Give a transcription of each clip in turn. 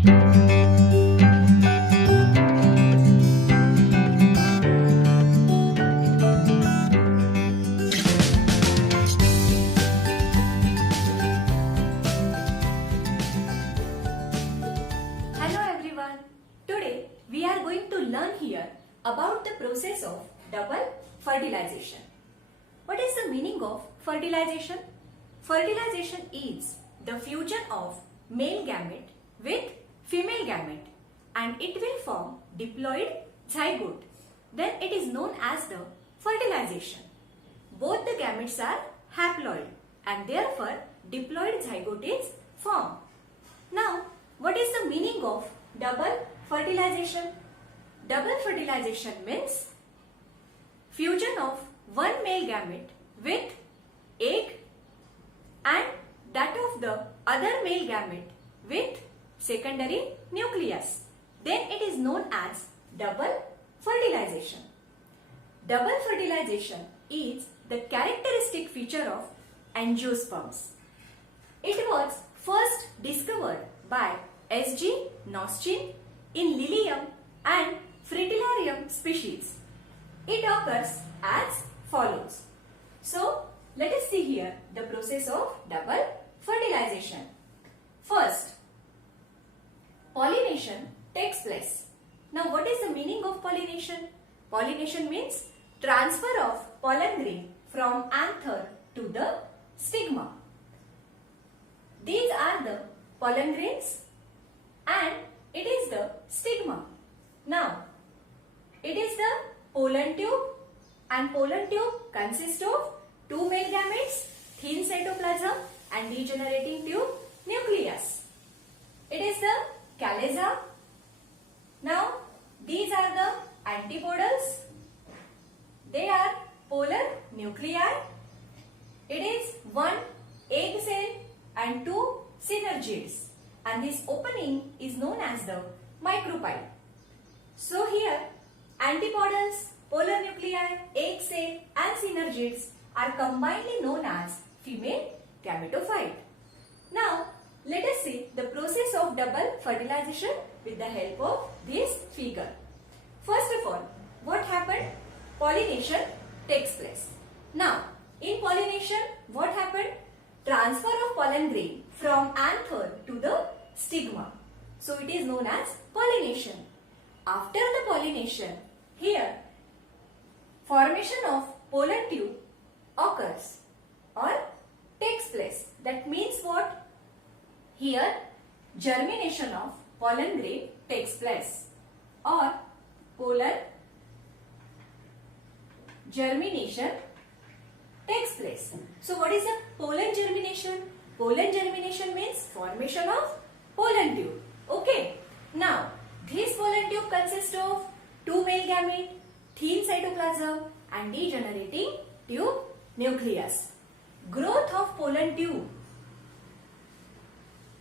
Hello everyone. Today we are going to learn here about the process of double fertilization. What is the meaning of fertilization? Fertilization is the fusion of male gamete with female gamete and it will form diploid zygote. Then it is known as the fertilization. Both the gametes are haploid and therefore diploid zygote is formed. Now, what is the meaning of double fertilization? Double fertilization means fusion of one male gamete with egg and that of the other male gamete with secondary nucleus. Then it is known as double fertilization. Double fertilization is the characteristic feature of angiosperms. It was first discovered by S.G. Noschin in Lilium and Fritillarium species. It occurs as follows. So, let us see here the process of double fertilization. First, pollination takes place. Now, what is the meaning of pollination? Pollination means transfer of pollen grain from anther to the stigma. These are the pollen grains and it is the stigma. Now, it is the pollen tube and pollen tube consists of two male gametes, thin cytoplasm and degenerating tube nucleus. It is the caleza. Now, these are the antipodals. They are polar nuclei. It is one egg cell and two synergids and this opening is known as the micropyle. So here antipodals, polar nuclei, egg cell and synergids are combinedly known as female gametophyte. Now let us see the process of double fertilization with the help of this figure. First of all, what happened? Pollination takes place. Now in pollination, what happened? Transfer of pollen grain from anther to the stigma. So it is known as pollination. After the pollination, here formation of pollen tube occurs or takes place. That means what? Here germination of pollen grain takes place or pollen germination takes place. So what is the pollen germination? Pollen germination means formation of pollen tube. Okay. Now this pollen tube consists of two male gamete, thin cytoplasm and degenerating tube nucleus. Growth of pollen tube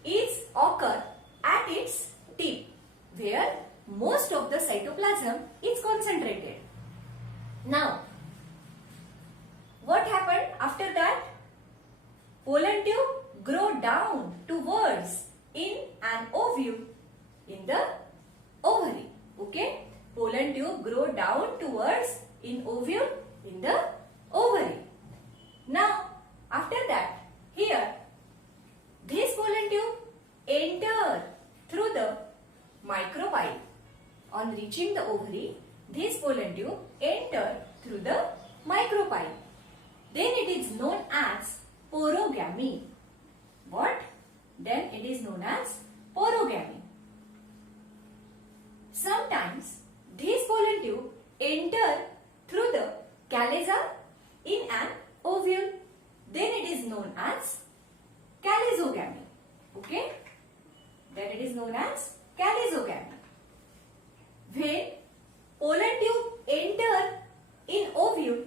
is occur at its tip where most of the cytoplasm is concentrated. Now what happened after that? Pollen tube grow down towards in an ovule in the ovary. Okay? Pollen tube grow down towards in ovule in the ovary. Now, after that, here, this pollen tube enter through the micropyle. On reaching the ovary, this pollen tube enter through the micropyle. Then it is known as porogamy. What? Then it is known as porogamy. Sometimes this pollen tube enter through the caleza in an ovule. Then it is known as calezogamy. Okay? Then it is known as calezogamy. When pollen tube enter in ovule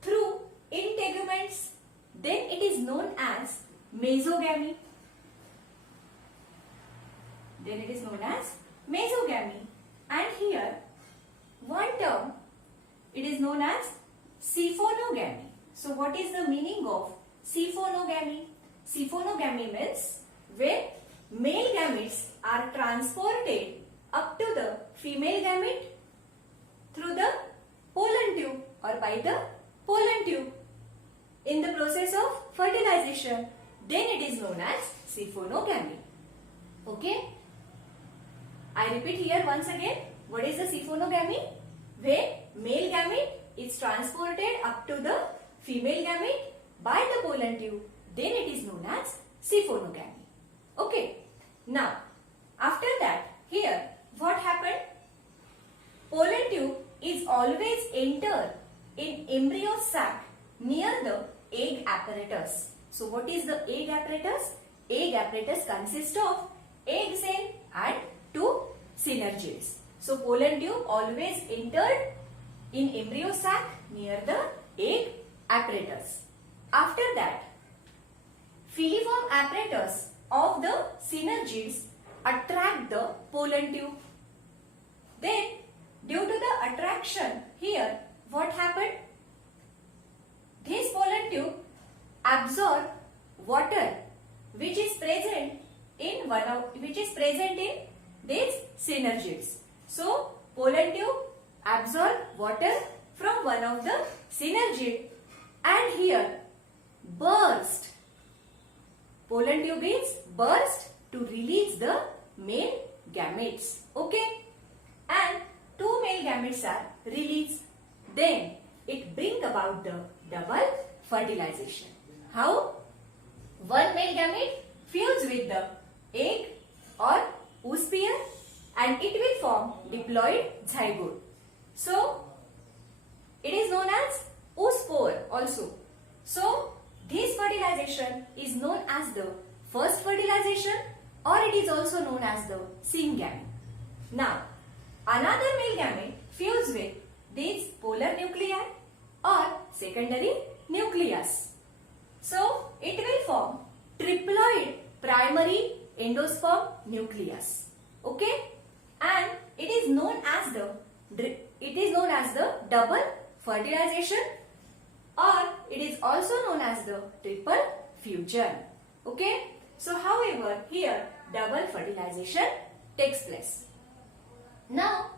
through integuments, then it is known as mesogamy. Then it is known as mesogamy. And here, one term, it is known as siphonogamy. So, what is the meaning of siphonogamy? Siphonogamy means when male gametes are transported up to the female gamete through the pollen tube or by the pollen tube in the process of fertilization, then it is known as siphonogamy. Okay? I repeat here once again, what is the siphonogamy? When male gamete is transported up to the female gamete by the pollen tube, then it is known as siphonogamy. Okay. Now, after that, here what happened? Pollen tube is always entered in embryo sac near the egg apparatus. So, what is the egg apparatus? Egg apparatus consists of egg cell and two synergids. So, pollen tube always entered in embryo sac near the egg apparatus. After that, filiform apparatus of the synergids attract the pollen tube. Then, due to the attraction here, what happened? This pollen tube absorb water which is present in these synergids. So, pollen tube absorb water from one of the synergid and here burst. Pollen tube is burst to release the male gametes. Okay? And two male gametes are released. Then it brings about the double fertilization. How? One male gamete fuse with the egg or oosphere and it will form diploid zygote. So, it is known as oospore also. So, this fertilization is known as the first fertilization or it is also known as the syngamy. Now, another male gamete fuse with these polar nuclei or secondary nucleus. So, it will form triploid primary endosperm nucleus. Okay? And it is known as the double fertilization or it is also known as the triple fusion. Okay? So, however, here double fertilization takes place. Now,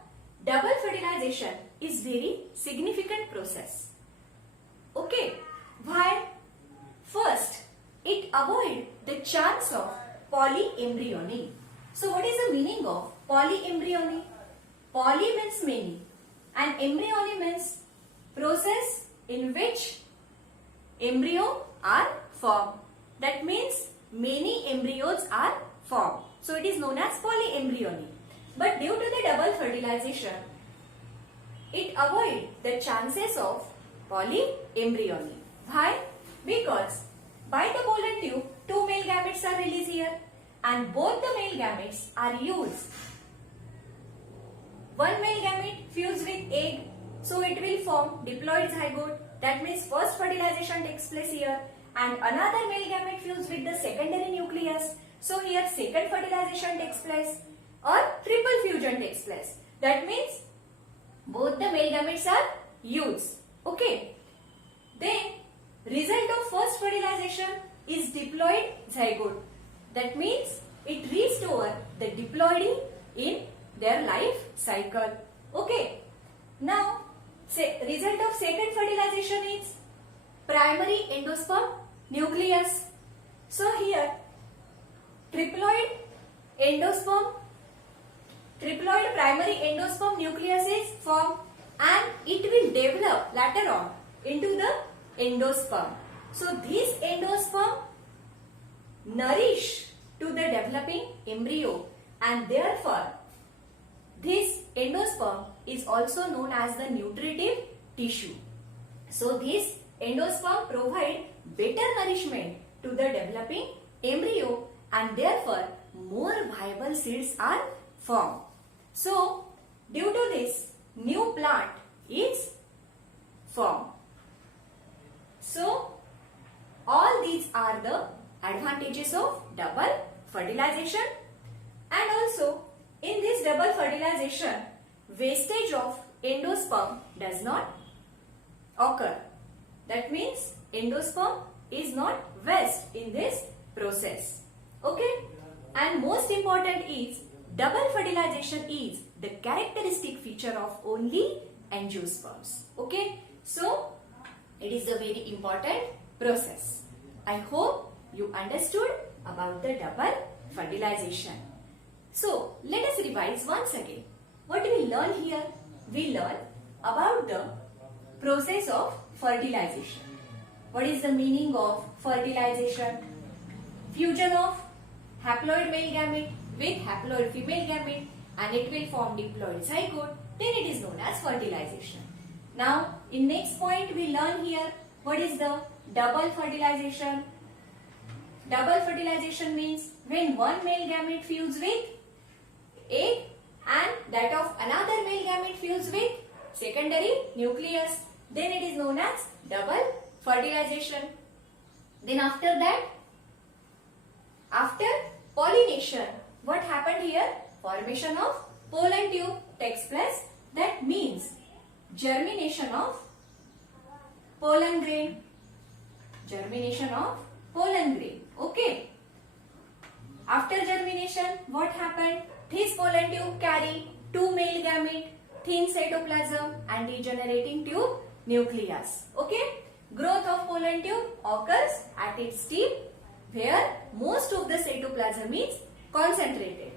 double fertilization is very significant process. Okay? Why? First, it avoids the chance of polyembryony. So, what is the meaning of polyembryony? Poly means many and embryony means process in which embryo are formed. That means many embryos are formed. So, it is known as polyembryony. But due to the double fertilization, it avoids the chances of polyembryony. Why? Because by the pollen tube, two male gametes are released here and both the male gametes are used. One male gamete fused with egg, so it will form diploid zygote. That means first fertilization takes place here and another male gamete fused with the secondary nucleus. So here second fertilization takes place or triple fusion takes place. That means both the male gametes are used. Okay. Then result of first fertilization is diploid zygote. That means it restores the diploidy in their life cycle. Okay. Now, result of second fertilization is primary endosperm nucleus. So here triploid primary endosperm nucleus is formed and it will develop later on into the endosperm. So this endosperm nourish to the developing embryo and therefore this endosperm is also known as the nutritive tissue. So this endosperm provide better nourishment to the developing embryo and therefore more viable seeds are formed. So due to this new plant is formed. So all these are the advantages of double fertilization and also in this double fertilization wastage of endosperm does not occur. That means endosperm is not waste in this process. Okay. And most important is double fertilization is the characteristic feature of only angiosperms. Okay, so it is a very important process. I hope you understood about the double fertilization. So let us revise once again. What we learn here? We learn about the process of fertilization. What is the meaning of fertilization? Fusion of haploid male gamete with haploid female gamete and it will form diploid zygote. Then it is known as fertilization. Now in next point we learn here what is the double fertilization. Double fertilization means when one male gamete fuse with egg and that of another male gamete fuse with secondary nucleus. Then it is known as double fertilization. Then after that, after pollination, what happened here? Formation of pollen tube takes place. That means germination of pollen grain. Germination of pollen grain. Okay. After germination, what happened? This pollen tube carry two male gamete, thin cytoplasm and degenerating tube nucleus. Okay. Growth of pollen tube occurs at its tip where most of the cytoplasm is concentrated.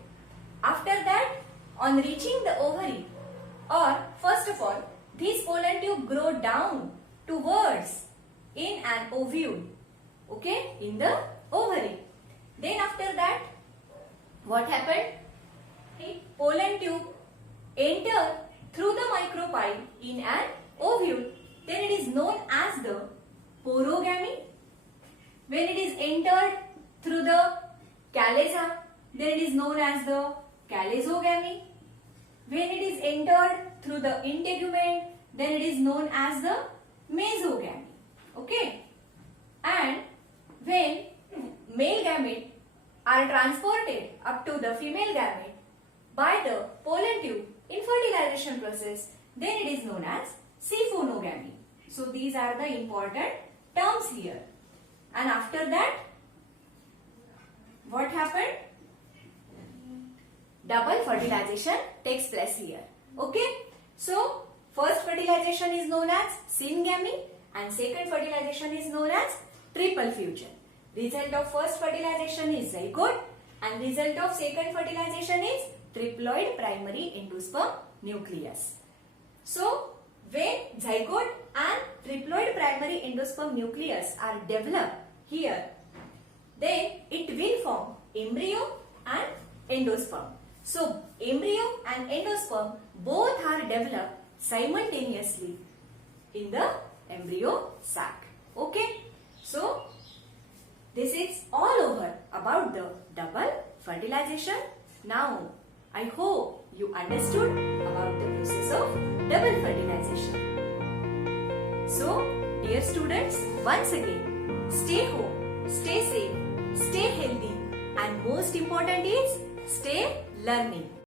After that, on reaching the ovary, or first of all, this pollen tube grow down towards in an ovule. Okay, in the ovary. Then after that, what happened? Pollen tube enter through the micropyle in an ovule. Then it is known as the porogamy. When it is entered through the chalaza, then it is known as the chalazogamy. When it is entered through the integument, then it is known as the mesogamy. Okay. And when male gamete are transported up to the female gamete by the pollen tube in fertilization process, then it is known as siphonogamy. So these are the important terms here. And after that, what happened? Double fertilization takes place here. Okay. So first fertilization is known as syngamy and second fertilization is known as triple fusion. Result of first fertilization is zygote and result of second fertilization is triploid primary endosperm nucleus. So when zygote and triploid primary endosperm nucleus are developed here, then it will form embryo and endosperm. So embryo and endosperm both are developed simultaneously in the embryo sac. Okay. So this is all over about the double fertilization. Now I hope you understood about the process of double fertilization. So dear students, once again, stay home, stay safe, stay healthy and most important is stay learning.